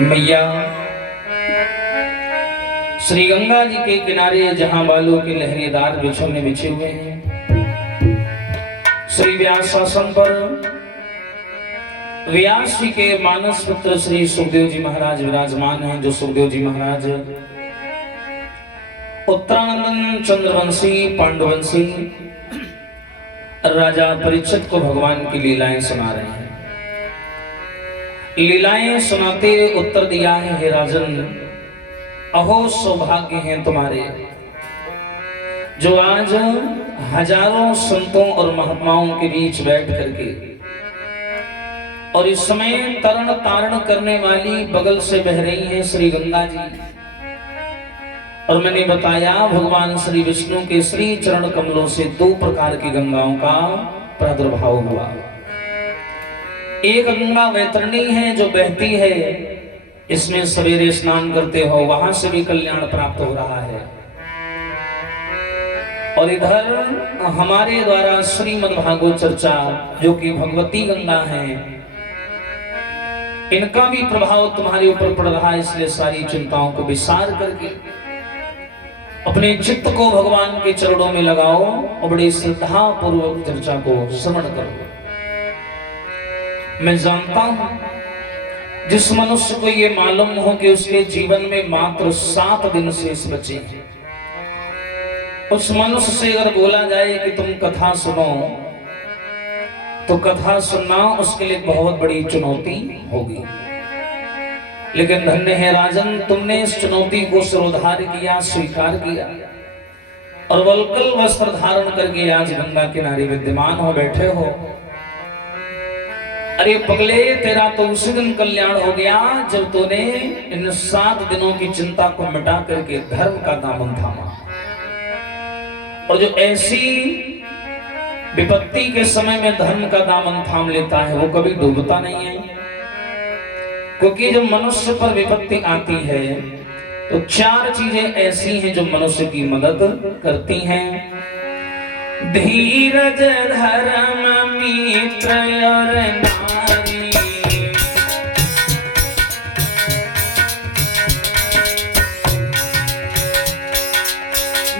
मैया श्री गंगा जी के किनारे जहां बालों के लहरेदार बिछोने बिछे हुए हैं, श्री व्यास आसन पर व्यास जी के मानस पुत्र श्री सुखदेव जी महाराज विराजमान हैं। जो सुखदेव जी महाराज उत्तरानंद चंद्रवंशी पांडुवंशी राजा परीक्षित को भगवान की लीलाएं सुना रहे हैं। लीलाएं सुनाते उत्तर दिया है, हे राजन, अहो सौभाग्य हैं तुम्हारे जो आज हजारों संतों और महात्माओं के बीच बैठ करके और इस समय तरण तारण करने वाली बगल से बह रही है श्री गंगा जी। और मैंने बताया भगवान श्री विष्णु के श्री चरण कमलों से दो प्रकार की गंगाओं का प्रादुर्भाव हुआ। एक गंगा वैतरणी है जो बहती है, इसमें सवेरे स्नान करते हो, वहां से भी कल्याण प्राप्त हो रहा है। और इधर हमारे द्वारा श्रीमद् भागवत चर्चा जो कि भगवती गंगा है, इनका भी प्रभाव तुम्हारे ऊपर पड़ रहा है। इसलिए सारी चिंताओं को विसार करके अपने चित्त को भगवान के चरणों में लगाओ और बड़ी श्रद्धा पूर्वक चर्चा को श्रवण करो। मैं जानता हूं जिस मनुष्य को ये मालूम हो कि उसके जीवन में मात्र 7 दिन शेष बचे हैं, उस मनुष्य से अगर बोला जाए कि तुम कथा सुनो, तो कथा सुनना उसके लिए बहुत बड़ी चुनौती होगी। लेकिन धन्य है राजन, तुमने इस चुनौती को सिरोधार्य किया, स्वीकार किया और वल्कल वस्त्र धारण करके आज गंगा किनारे विद्यमान हो बैठे हो। अरे पगले, तेरा तो उसी दिन कल्याण हो गया जब तूने इन 7 दिनों की चिंता को मिटा करके धर्म का दामन थामा। और जो ऐसी विपत्ति के समय में धर्म का दामन थाम लेता है वो कभी डूबता नहीं है। क्योंकि जब मनुष्य पर विपत्ति आती है तो 4 चीजें ऐसी हैं जो मनुष्य की मदद करती हैं। धीरज, धर्म, मित्र और नारी।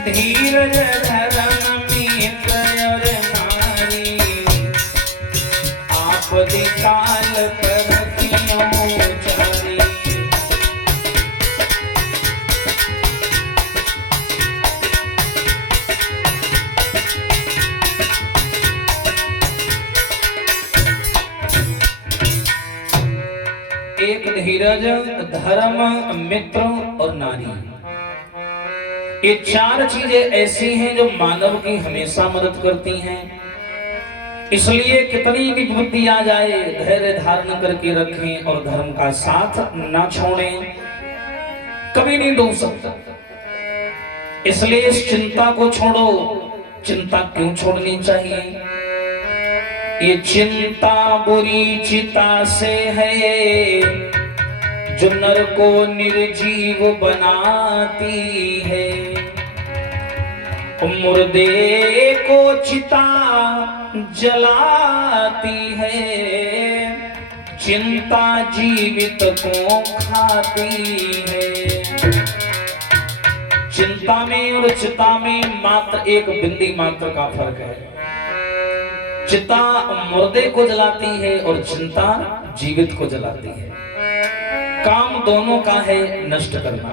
धीरज, धर्म, मित्र और नारी, आपदि काल पर उचारी। एक धीरज, धर्म, मित्र और नारी, ये 4 चीजें ऐसी हैं जो मानव की हमेशा मदद करती हैं। इसलिए कितनी भी विपत्ति आ जाए, धैर्य धारण करके रखें और धर्म का साथ ना छोड़ें, कभी नहीं डूब सकता। इसलिए इस चिंता को छोड़ो। चिंता क्यों छोड़नी चाहिए? ये चिंता बुरी चिता से है जो नर को निर्जीव बनाती है। मुर्दे को चिता जलाती है, चिंता जीवित को खाती है। चिंता में और चिता में मात्र एक बिंदी मात्र का फर्क है। चिता मुर्दे को जलाती है और चिंता जीवित को जलाती है। काम दोनों का है, नष्ट करना।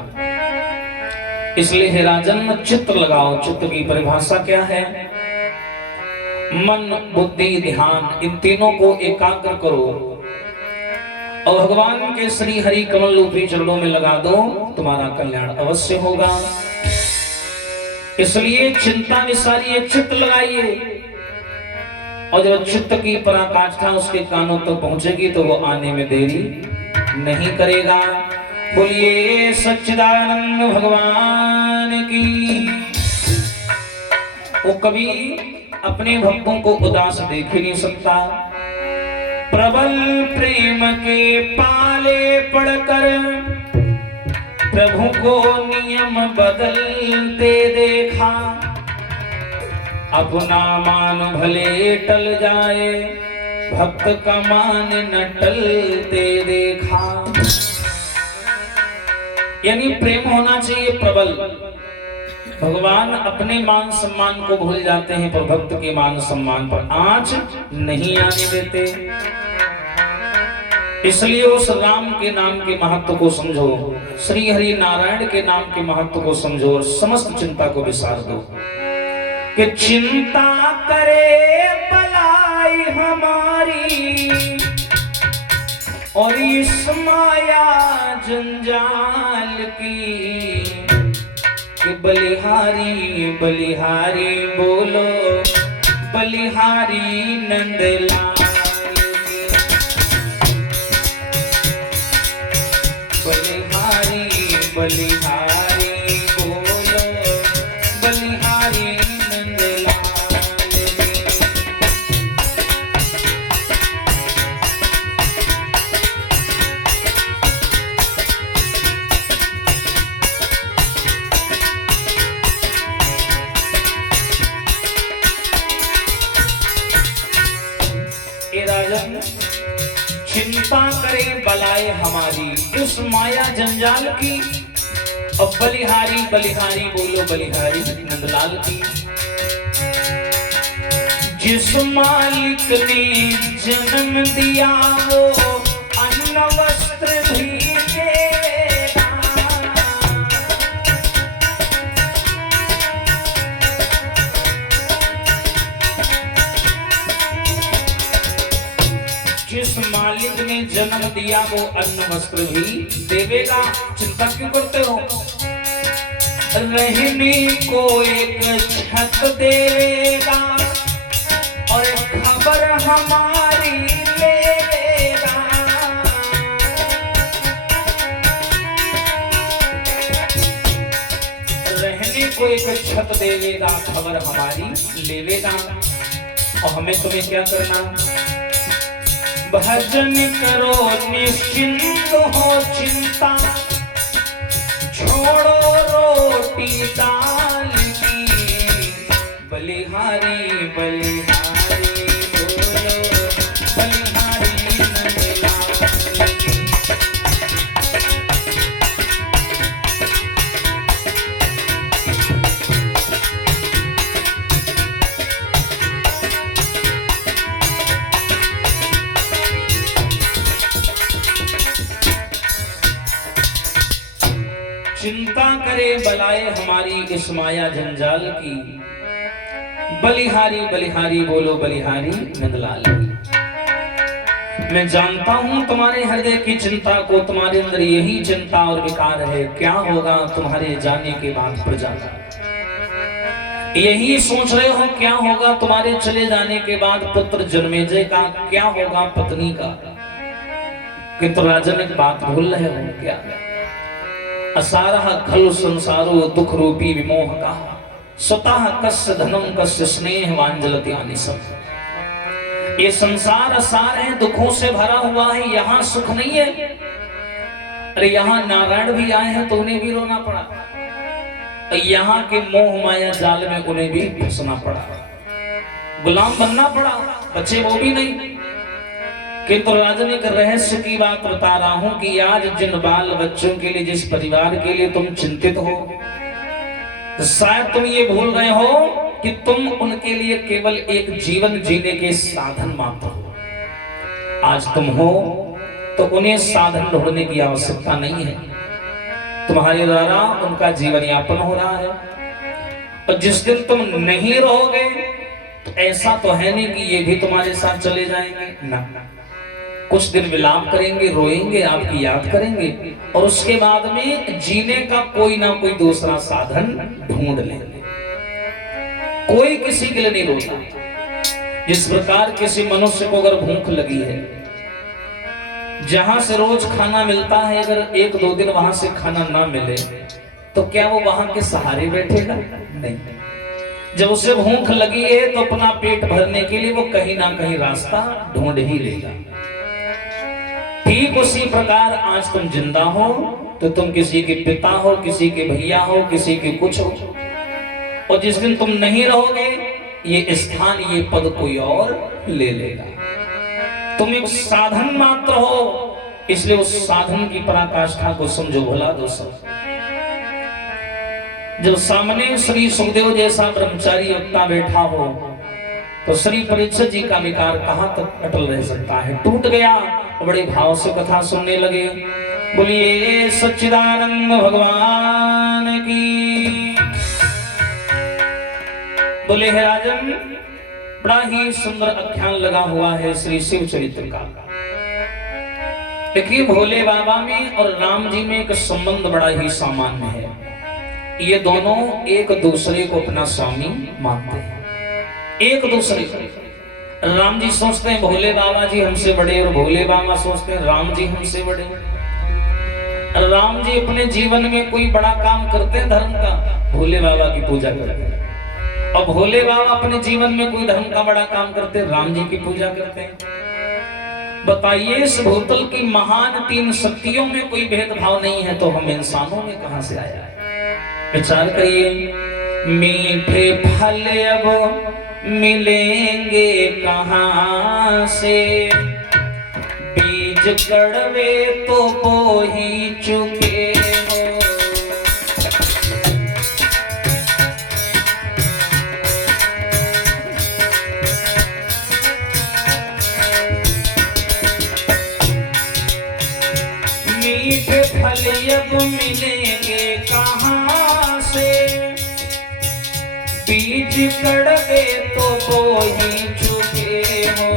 इसलिए हे राजन, चित्त लगाओ। चित्त की परिभाषा क्या है? मन, बुद्धि, ध्यान, इन तीनों को एकाग्र करो और भगवान के श्री हरि कमल रूपी चरणों में लगा दो, तुम्हारा कल्याण अवश्य होगा। इसलिए चिंता निसारिए, चित्त लगाइए। और जब चित्त की पराकाष्ठा उसके कानों तक तो पहुंचेगी तो वो आने में देरी नहीं करेगा। बोलिए सच्चिदानंद भगवान की। वो कभी अपने भक्तों को उदास देख ही नहीं सकता। प्रबल प्रेम के पाले पड़कर प्रभु को नियम बदलते देखा। अपना मान भले टल जाए, भक्त का मान न टलते देखा। यानी प्रेम होना चाहिए प्रबल। भगवान अपने मान सम्मान को भूल जाते हैं पर भक्त के मान सम्मान पर आंच नहीं आने देते। इसलिए उस राम के नाम के महत्व को समझो, श्री हरि नारायण के नाम के महत्व को समझो और समस्त चिंता को विसार दो। कि चिंता करे बलाई हमारी और इस माया जंजाल की, कि बलिहारी बलिहारी बोलो बलिहारी नंदलाल की, बलिहारी बलिहारी बोलो बलिहारी नंदलाल की। राजन चिंता करे बलाए हमारी उस माया जंजाल की, और बलिहारी बलिहारी बोलो बलिहारी नंदलाल की। जिस मालिक ने जन्म दिया वो अन्न वस्त्र भी देगा, जिस मालिक ने जन्म दिया वो अन्न वस्त्र भी देवेगा। चिंता क्यों करते हो? रहने को एक छत देगा और खबर हमारी लेगा। रहने को एक छत देगा, खबर हमारी लेवेगा। और हमें तुम्हें क्या करना? भजन करो निश्चिंत हो चिंता, छोड़ो रोटी दाल की, बलिहारी बलिहारी बोलो बलिहारी नंदलाल की। चिंता करे बलाए हमारी इस माया जंजाल की, बलिहारी बलिहारी बोलो बलिहारी नंदलाल की। मैं जानता हूं तुम्हारे हृदय की चिंता को, तुम्हारे अंदर यही चिंता और विकार है, क्या होगा तुम्हारे जाने के बाद प्रजा का। यही सोच रहे हो क्या होगा तुम्हारे चले जाने के बाद पुत्र जन्मेजय का, क्या होगा पत्नी का। किंतु राजन एक बात भूल रहे हो, क्या? असारः खलु संसारो दुख रूपी विमोह का, स्वतः कस्य धनम कस्य स्नेह वांजलति आनिसम। ये संसार असार है, दुखों से भरा हुआ है, यहाँ सुख नहीं है। अरे यहाँ नारायण भी आए हैं तो उन्हें भी रोना पड़ा, यहाँ के मोह माया जाल में उन्हें भी फंसना पड़ा, गुलाम बनना पड़ा, बच्चे वो भी नहीं। किंतु राजन एक रहस्य की बात बता रहा हूं कि आज जिन बाल बच्चों के लिए, जिस परिवार के लिए तुम चिंतित हो, तो शायद तुम ये भूल रहे हो कि तुम उनके लिए केवल एक जीवन जीने के साधन मात्र हो। आज तुम हो तो उन्हें साधन ढूंढने की आवश्यकता नहीं है, तुम्हारे द्वारा उनका जीवन यापन हो रहा है। और जिस दिन तुम नहीं रहोगे तो ऐसा तो है नहीं कि ये भी तुम्हारे साथ चले जाएंगे ना। कुछ दिन विलाप करेंगे, रोएंगे, आपकी याद करेंगे, और उसके बाद में जीने का कोई ना कोई दूसरा साधन ढूंढ लेंगे। कोई किसी के लिए नहीं रोता। जिस प्रकार किसी मनुष्य को अगर भूख लगी है, जहां से रोज खाना मिलता है, अगर एक दो दिन वहां से खाना ना मिले तो क्या वो वहां के सहारे बैठेगा? नहीं। जब उसे भूख लगी है तो अपना पेट भरने के लिए वो कहीं ना कहीं रास्ता ढूंढ ही लेगा। ठीक उसी प्रकार आज तुम जिंदा हो तो तुम किसी के पिता हो, किसी के भैया हो, किसी के कुछ हो, और जिस दिन तुम नहीं रहोगे ये स्थान, ये पद कोई और ले लेगा। तुम एक साधन मात्र हो, इसलिए उस साधन की पराकाष्ठा को समझो भला दोस्तों। जब सामने श्री सुखदेव जैसा ब्रह्मचारी वक्ता बैठा हो तो श्री परीक्षित जी का विकार कहां तक अटल रह सकता है। टूट गया, बड़े भाव से कथा सुनने लगे। बोलिए सच्चिदानंद भगवान की। बोले हे राजन, बड़ा ही सुंदर आख्यान लगा हुआ है श्री शिव चरित्र का। देखिए भोले बाबा में और राम जी में एक संबंध बड़ा ही सामान्य है। ये दोनों एक दूसरे को अपना स्वामी मानते हैं, एक दूसरे को। राम जी सोचते हैं भोले बाबा जी हमसे बड़े, और भोले बाबा सोचते हैं राम जी हमसे बड़े। राम जी अपने जीवन में कोई बड़ा काम करते हैं धर्म का, भोले बाबा की पूजा करते हैं। और भोले बाबा अपने जीवन में कोई धर्म का बड़ा काम करते हैं, राम जी की पूजा करते हैं। बताइए इस भूतल की महान तीन शक्तियों में कोई भेदभाव नहीं है तो हम इंसानों में कहां से आया है? विचार करिए। मीठे फल अब मिलेंगे कहां से, बीज कड़वे तो बो ही चुके हो। मीठे फल अब मिलेंगे कहां से, बीज कड़वे तो बो ही चुके हो।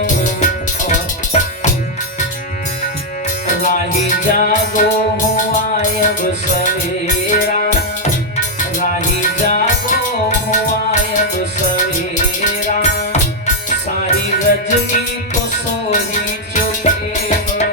राही जागो हुआ अब सवेरा, राही जागो हुआ अब सवेरा, सारी रजनी तो सो ही चुके हो।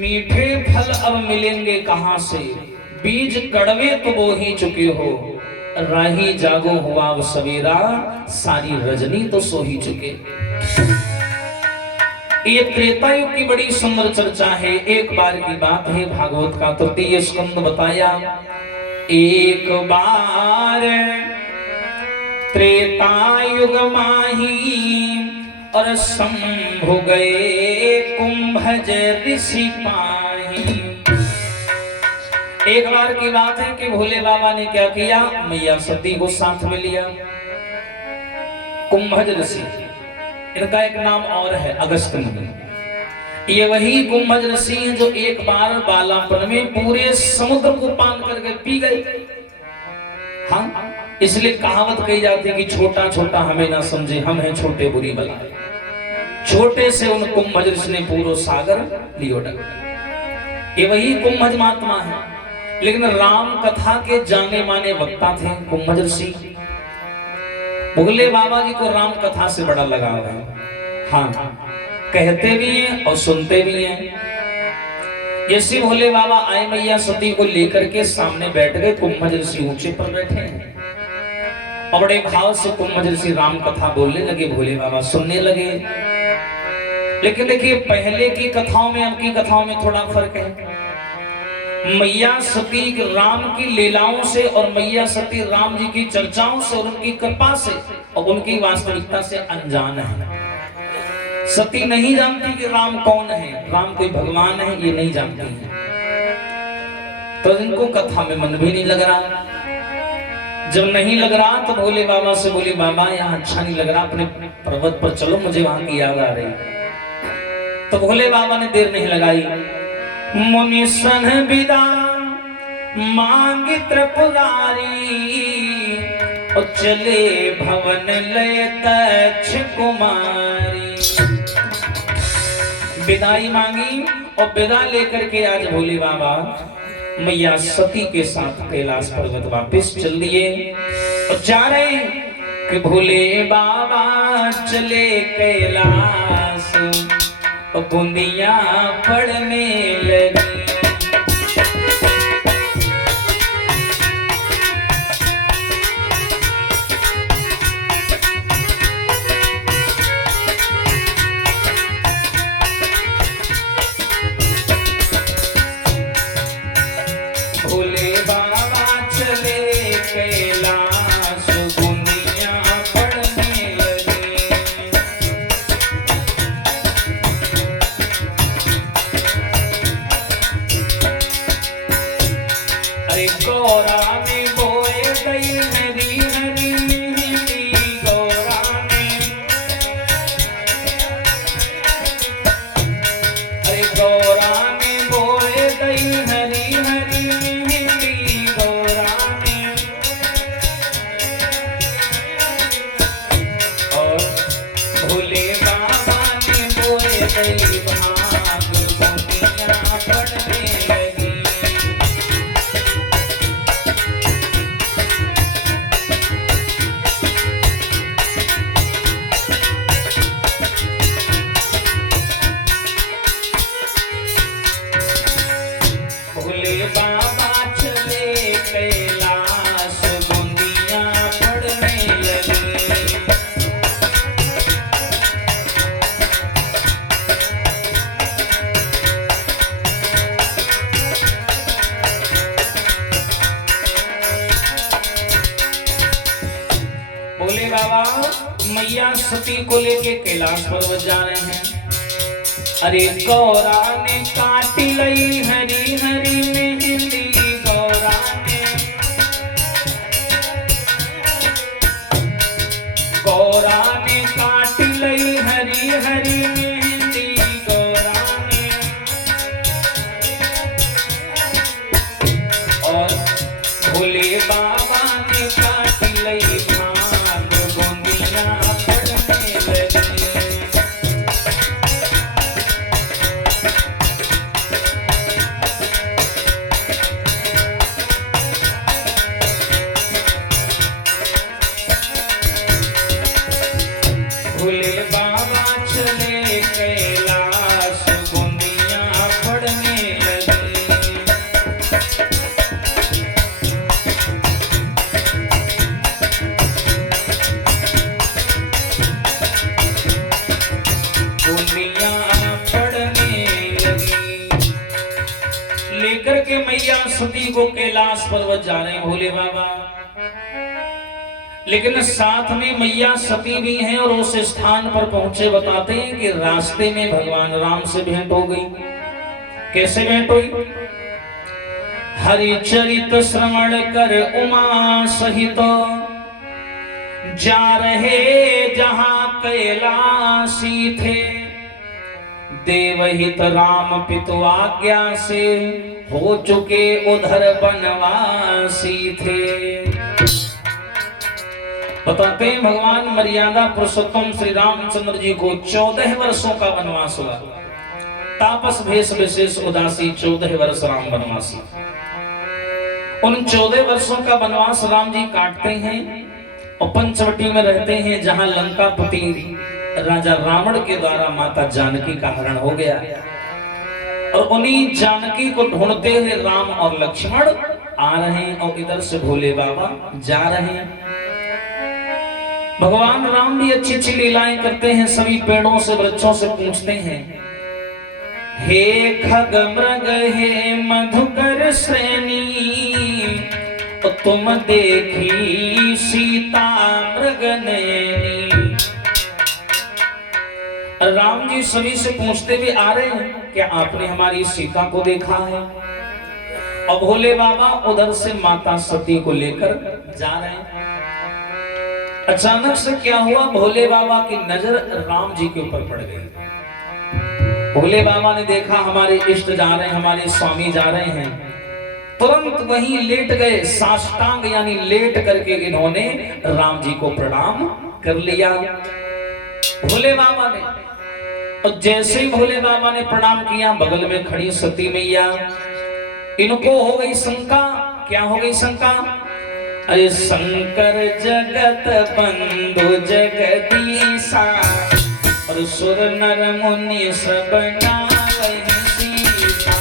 मीठे फल अब मिलेंगे कहां से, बीज कड़वे तो बो ही चुके हो। राही जागो हुआ अब सवेरा, सारी रजनी तो सो ही चुके। ये त्रेता युग की बड़ी सुंदर चर्चा है। एक बार की बात है, भागवत का तृतीय स्कंद बताया। एक बार त्रेता युग माही और शंभु गए कुंभज ऋषि पाही। एक बार की बात है कि भोले बाबा ने क्या किया, मैया सती को साथ में लिया। कुंभज ऋषि, इनका एक नाम और है अगस्त मुनि। ये वही कुंभज ऋषि हैं जो एक बार बालापन में पूरे समुद्र को पान करके पी गए। हाँ, इसलिए कहावत कही जाती है कि छोटा छोटा हमें ना समझे, हम हैं छोटे बुरी बलाएं। छोटे से उन कुंभज ऋषि ने पूरा सागर लियो डग। ये वही कुंभज महात्मा है, लेकिन राम कथा के जाने माने वक्ता थे कुंभज ऋषि। भोले बाबा जी को राम कथा से बड़ा लगाव है। हाँ, कहते भी हैं और सुनते भी हैं। जैसे भोले बाबा आए, मैया सती को लेकर के सामने बैठ गए। कुंभज ऋषि ऊंचे पर बैठे हैं और बड़े भाव से कुंभज ऋषि राम कथा बोलने लगे। भोले बाबा सुनने लगे। लेकिन देखिए, पहले की कथाओं में अब की कथाओं में थोड़ा फर्क है। मैया सती राम की लीलाओं से और मैया सती राम जी की चर्चाओं से और उनकी कृपा से और उनकी वास्तविकता से अनजान है। सती नहीं जानती कि राम कौन है, राम कोई भगवान है, ये नहीं जानती है। तो इनको कथा में मन भी नहीं लग रहा। जब नहीं लग रहा तो भोले बाबा से बोली, बाबा यहाँ अच्छा नहीं लग रहा, अपने पर्वत पर चलो, मुझे वहां की याद आ रही। तो भोले बाबा ने देर नहीं लगाई। मुनि सन विदा मांगी त्रिपुरारी, और चले भवन लय तक्ष कुमारी। विदाई मांगी और विदा लेकर के आज भोले बाबा मैया सती के साथ कैलाश पर्वत वापस चल दिए। और जा रहे कि भोले बाबा चले कैलाश, और बूंदियां पड़ने लगी। भोले बाबा ने बोए गई भाग दुनिया पड़ने लगी। भोले बाबा चले कैलाश दुनिया पड़ने लगी। भोले बाबा मैया सती को लेके कैलाश पर्वत जा रहे हैं। अरे गौरा ने काटी लई हरी हरी मेहंदी, गौरा ने काटी लई हरी हरी मेहंदी, गौरा ने। और भोले बाबा ने काटी लई भाग गोंदिया पड़ने लगी। भोले बाबा चले कैलाश दुनिया पड़ने लगी। दुनिया पड़ने लगी। लेकर के मैया सती को कैलाश पर्वत जा रहे हैं भोले बाबा, लेकिन साथ में मैया सती भी हैं। और उस स्थान पर पहुंचे बताते हैं कि रास्ते में भगवान राम से भेंट हो गई। कैसे भेंट हुई? हरिचरित श्रवण कर उमा सहित जा रहे जहां कैलाशी थे, देवहित राम पितु आज्ञा से हो चुके उधर बनवासी थे। बताते हैं भगवान मर्यादा पुरुषोत्तम श्री रामचंद्र जी को 14 वर्षों का वनवास हुआ। तापस भेष विशेष उदासी 14 वर्ष राम वनवासी। उन 14 वर्षों का वनवास राम जी काटते हैं और पंचवटी में रहते हैं, जहां लंकापति राजा रावण के द्वारा माता जानकी का हरण हो गया। और उन्हीं जानकी को ढूंढते हुए राम और लक्ष्मण आ रहे हैं और इधर से भोले बाबा जा रहे हैं। भगवान राम भी अच्छी अच्छी लीलाएं करते हैं। सभी पेड़ों से वृक्षों से पूछते हैं, हे खग मृग हे मधुकर श्रेणी, तो तुम देखी सीता मृग नयनी। राम जी सभी से पूछते हुए आ रहे हैं, क्या आपने हमारी सीता को देखा है? और भोले बाबा उधर से माता सती को लेकर जा रहे हैं। अचानक से क्या हुआ, भोले बाबा की नजर राम जी के ऊपर पड़ गई। भोले बाबा ने देखा हमारे इष्ट जा रहे हैं, हमारे स्वामी जा रहे हैं, तुरंत वहीं लेट गए। साष्टांग यानी लेट करके इन्होंने राम जी को प्रणाम कर लिया भोले बाबा ने। और जैसे ही भोले बाबा ने प्रणाम किया, बगल में खड़ी सती मैया, इनको हो गई शंका। क्या हो गई शंका? अरे शंकर जगत बंधु जगदीशा, और सुर नर मुनि सब नावहि सीसा।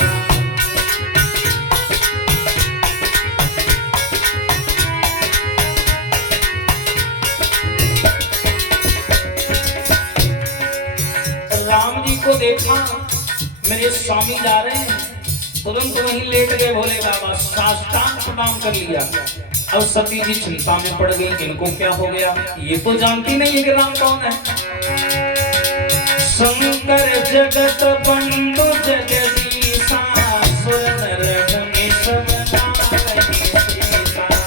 राम जी को देखा, मेरे स्वामी जा रहे हैं, तुरंत वहीं लेट गए भोले बाबा, साष्टांग प्रणाम कर लिया। अब सती जी चिंता में पड़ गई, इनको क्या हो गया? ये तो जानती नहीं है कि राम कौन है। शंकर जगत बंधु जगदीशा, सुर नर मुनि सब नावहि सीसा।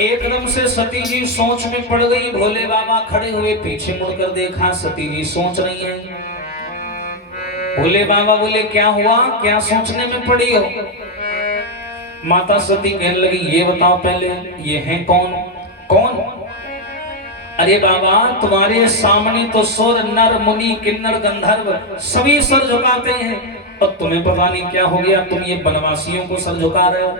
एकदम से सती जी सोच में पड़ गई। भोले बाबा खड़े हुए, पीछे मुड़कर देखा, सती जी सोच रही हैं। भोले बाबा बोले क्या हुआ, क्या सोचने में पड़ी हो? माता सती कहने लगी ये बताओ पहले, ये हैं कौन? कौन? अरे बाबा, तुम्हारे सामने तो सुर नर मुनि किन्नर गंधर्व सभी सर झुकाते हैं, और तुम्हें पता नहीं क्या हो गया, तुम ये बनवासियों को सर झुका रहे हो।